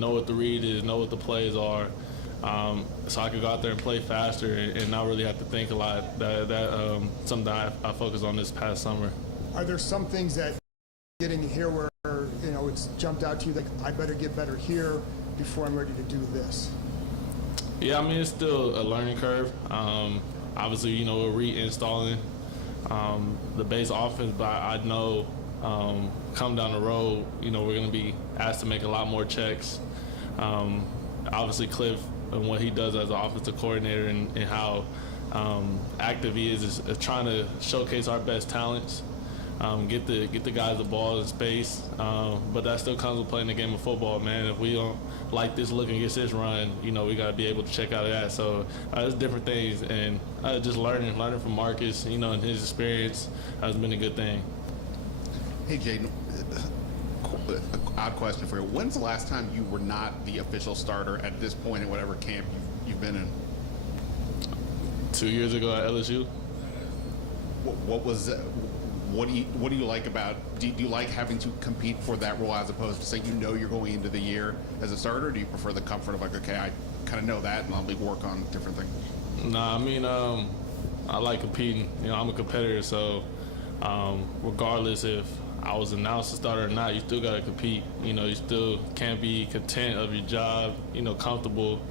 know what the read is, know what the plays are, so I could go out there and play faster and not really have to think a lot. That something that I focused on this past summer. Are there some things that getting here where it's jumped out to you like I better get better here before I'm ready to do this? Yeah, I mean it's still a learning curve. Obviously, we're reinstalling the base offense, but I know come down the road, we're going to be asked to make a lot more checks. Obviously, Cliff and what he does as an offensive coordinator and how active he is trying to showcase our best talents. Get the guys the ball in space, but that still comes with playing the game of football, man. If we don't like this look and get this run, we got to be able to check out of that. So there's different things, and just learning from Marcus, and his experience has been a good thing. Hey, Jayden, odd question for you. When's the last time you were not the official starter at this point in whatever camp you've been in? 2 years ago at LSU. What was what do you like about? Do you like having to compete for that role as opposed to saying you're going into the year as a starter? Or do you prefer the comfort of like, okay, I kind of know that and I'll work on different things? Nah, I mean, I like competing. I'm a competitor, so regardless if I was announced a starter or not, you still got to compete. You still can't be content of your job, comfortable.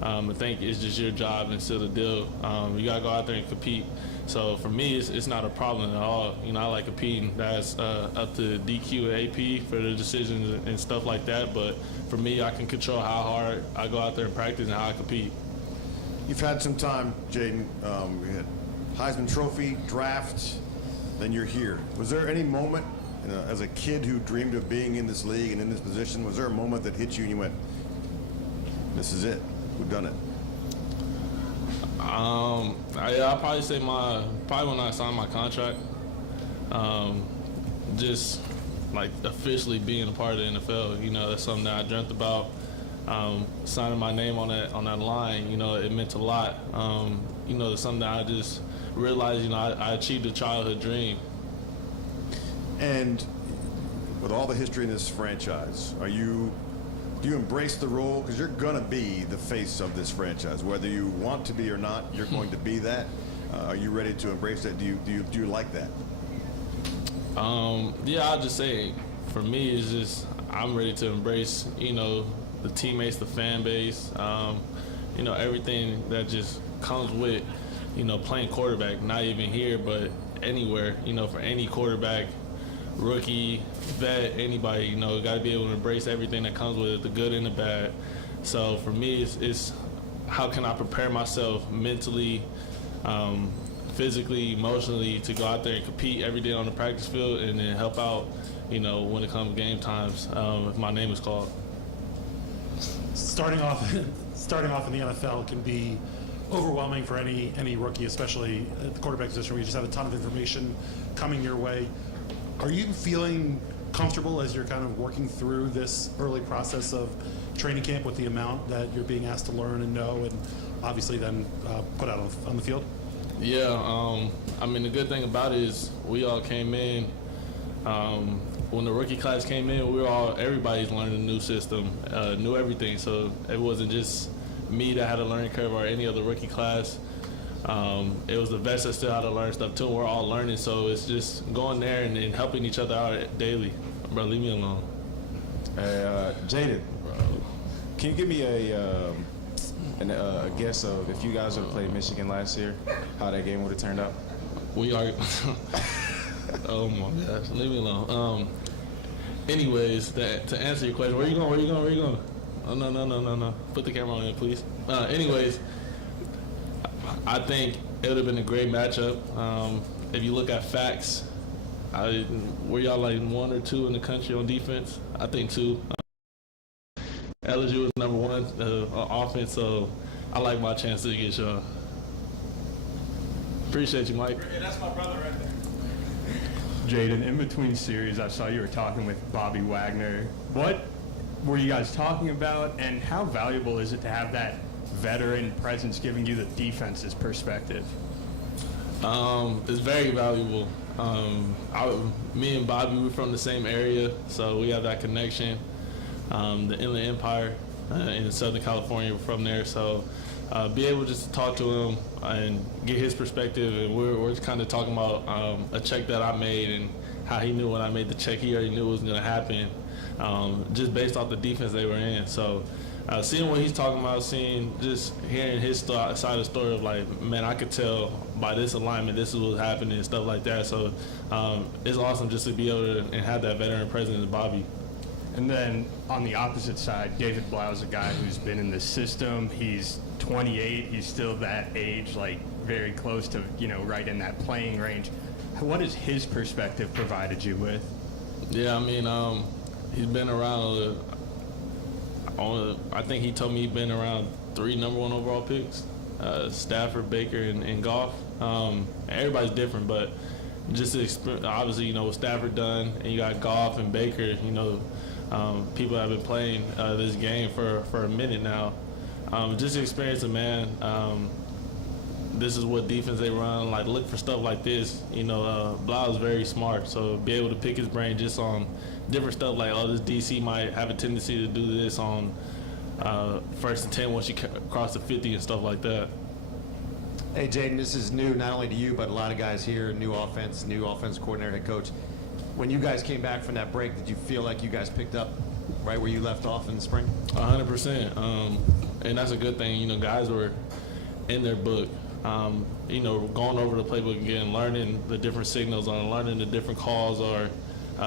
I think it's just your job and still the deal. You got to go out there and compete. So for me, it's not a problem at all. I like competing. That's up to DQ and AP for the decisions and stuff like that. But for me, I can control how hard I go out there and practice and how I compete. You've had some time, Jayden. You had Heisman Trophy, draft, then you're here. Was there any moment, as a kid who dreamed of being in this league and in this position, was there a moment that hit you and you went, this is it, we've done it? I'll probably say probably when I signed my contract, just like officially being a part of the NFL. That's something that I dreamt about. Signing my name on that line, it meant a lot. It's something that I just realized, I achieved a childhood dream. And with all the history in this franchise, do you embrace the role? Because you're going to be the face of this franchise. Whether you want to be or not, you're going to be that. Are you ready to embrace that? Do you like that? Yeah, I'll just say, for me, it's just I'm ready to embrace, the teammates, the fan base, everything that just comes with, playing quarterback, not even here, but anywhere, for any quarterback, rookie, vet, anybody, got to be able to embrace everything that comes with it, the good and the bad. So for me, it's how can I prepare myself mentally, physically, emotionally to go out there and compete every day on the practice field and then help out, when it comes game times, if my name is called. Starting off in the NFL can be overwhelming for any rookie, especially at the quarterback position where you just have a ton of information coming your way. Are you feeling comfortable as you're kind of working through this early process of training camp with the amount that you're being asked to learn and know and obviously then put out on the field? Yeah, I mean, the good thing about it is we all came in, when the rookie class came in, everybody's learning a new system, knew everything. So it wasn't just me that had a learning curve or any other rookie class. It was the vets that still had to learn stuff too. We're all learning, so it's just going there and helping each other out daily. Bro, leave me alone. Hey, Jayden, can you give me a guess of if you guys would have played Michigan last year, how that game would have turned out? We are. Oh my gosh, leave me alone. Anyways, to answer your question, where you going? Oh, no. Put the camera on it, please. Anyways, I think it would have been a great matchup. If you look at facts, were y'all like 1 or 2 in the country on defense? I think 2. LSU was number 1 offense, so I like my chances against y'all. Appreciate you, Mike. Yeah, that's my brother right there. Jayden, in between series, I saw you were talking with Bobby Wagner. What were you guys talking about, and how valuable is it to have that veteran presence giving you the defense's perspective? It's very valuable. Me and Bobby, we're from the same area, so we have that connection. the Inland Empire in Southern California from there. So be able just to talk to him and get his perspective. And we're kind of talking about a check that I made and how he knew when I made the check, he already knew it was going to happen, just based off the defense they were in. So seeing what he's talking about, just hearing his side of the story of like, man, I could tell by this alignment, this is what's happening and stuff like that. So it's awesome just to be able to and have that veteran presence in Bobby. And then on the opposite side, David Blau is a guy who's been in the system. He's 28. He's still that age, like very close to, right in that playing range. What has his perspective provided you with? Yeah, I mean, he's been around. I think he told me he's been around 3 number 1 overall picks: Stafford, Baker, and Goff. Everybody's different, but just the experience, obviously, what Stafford done, and you got Goff and Baker. People have been playing this game for a minute now. Just the experience of, man, this is what defense they run. Like, look for stuff like this. Blau is very smart, so be able to pick his brain just on different stuff like, this DC might have a tendency to do this on 1st and 10 once you cross the 50 and stuff like that. Hey, Jayden, this is new not only to you, but a lot of guys here, new offense coordinator, head coach. When you guys came back from that break, did you feel like you guys picked up right where you left off in the spring? 100%. And that's a good thing. Guys were in their book, going over the playbook again, learning the different signals on, learning the different calls, or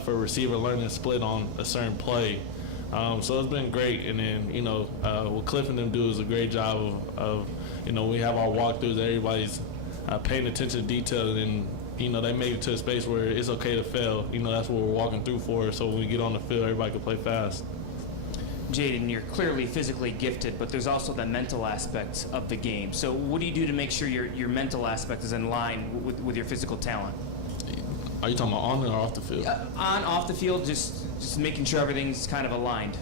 for a receiver, learning to split on a certain play. So it's been great. And then, what Cliff and them do is a great job of we have our walkthroughs, everybody's paying attention to detail, and they make it to a space where it's okay to fail. That's what we're walking through for. So when we get on the field, everybody can play fast. Jayden, you're clearly physically gifted, but there's also the mental aspect of the game. So what do you do to make sure your mental aspect is in line with your physical talent? Are you talking about on or off the field? Off the field, just making sure everything's kind of aligned.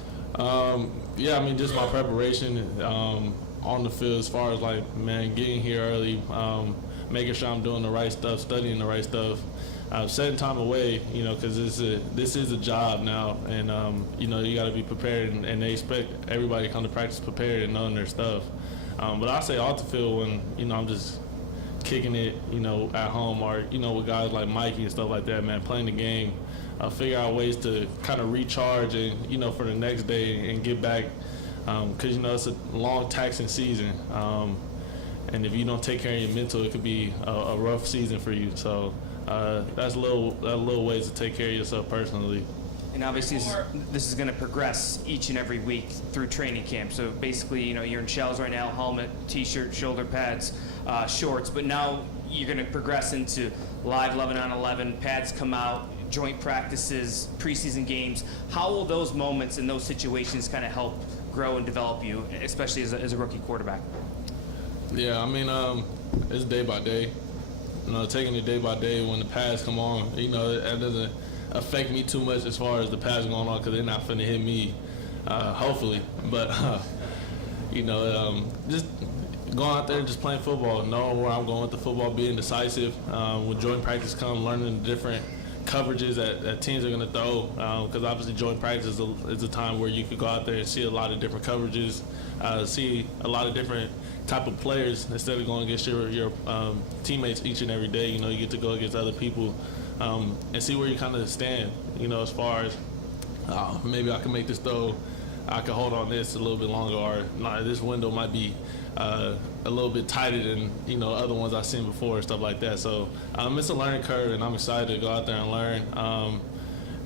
Yeah, I mean, just my preparation on the field as far as, like, man, getting here early, making sure I'm doing the right stuff, studying the right stuff, setting time away, because this is a job now, and, you got to be prepared, and they expect everybody to come to practice prepared and knowing their stuff. But I say off the field when, I'm just kicking it, at home, or, with guys like Mikey and stuff like that, man, playing the game, figure out ways to kind of recharge and, for the next day and get back, because, it's a long, taxing season. And if you don't take care of your mental, it could be a rough season for you. So that's little ways to take care of yourself personally. And obviously this is going to progress each and every week through training camp. So basically, you're in shells right now, helmet, T-shirt, shoulder pads, shorts. But now you're going to progress into live 11-on-11, pads come out, joint practices, preseason games. How will those moments and those situations kind of help grow and develop you, especially as a rookie quarterback? Yeah, I mean, it's day by day. Taking it day by day. When the pads come on, that doesn't affect me too much as far as the pads going on, because they're not finna hit me, hopefully. But just going out there and just playing football, knowing where I'm going with the football, being decisive. When joint practice comes, learning the different coverages that teams are going to throw, because obviously joint practice is a time where you could go out there and see a lot of different coverages, see a lot of different type of players instead of going against your teammates each and every day. You get to go against other people and see where you kind of stand, as far as maybe I can make this throw, I can hold on this a little bit longer, or this window might be a little bit tighter than other ones I've seen before and stuff like that. So it's a learning curve, and I'm excited to go out there and learn.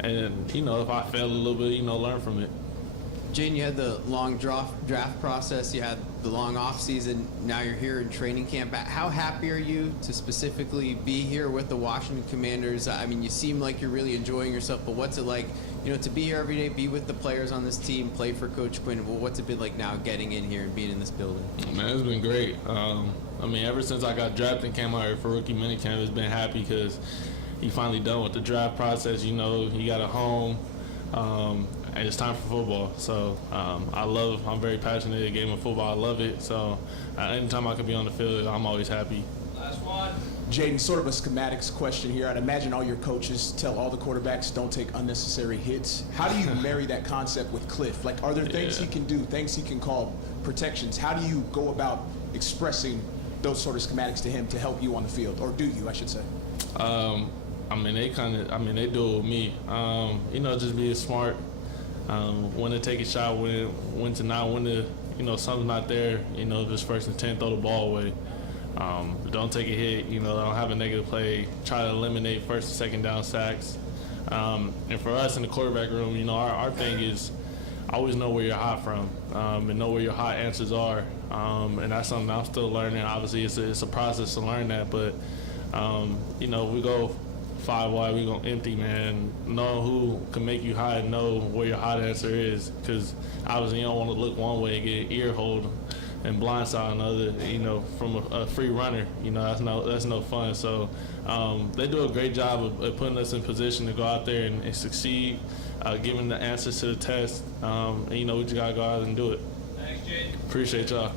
And if I fail a little bit, learn from it. Jayden, you had the long draft process, you had the long off season, now you're here in training camp. How happy are you to specifically be here with the Washington Commanders? I mean, you seem like you're really enjoying yourself, but what's it like, to be here every day, be with the players on this team, play for Coach Quinn? Well, what's it been like now getting in here and being in this building? Man, it's been great. I mean, ever since I got drafted and came out here for rookie minicamp, it's been happy because he finally done with the draft process. He got a home. And it's time for football. So I'm very passionate in the game of football. I love it. So anytime I can be on the field, I'm always happy. Jayden, sort of a schematics question here. I'd imagine all your coaches tell all the quarterbacks don't take unnecessary hits. How do you marry that concept with Cliff? Like, are there things he can do, things he can call protections? How do you go about expressing those sort of schematics to him to help you on the field? Or do you, I should say? They do it with me. Just being smart, when to take a shot, when to not, when to, something's not there, if it's first and 10, throw the ball away. Don't take a hit, don't have a negative play, try to eliminate first and second down sacks. And for us in the quarterback room, our thing is always know where you're hot from, and know where your hot answers are. And that's something I'm still learning. Obviously, it's a process to learn that, but, we go 5 wide, we go empty, man. Know who can make you hot and know where your hot answer is, because obviously you don't want to look one way, get ear hold, and blindside another, from a free runner. That's no fun. So they do a great job of putting us in position to go out there and succeed, giving the answers to the test. And we just gotta go out and do it. Thanks, Jayden. Appreciate y'all.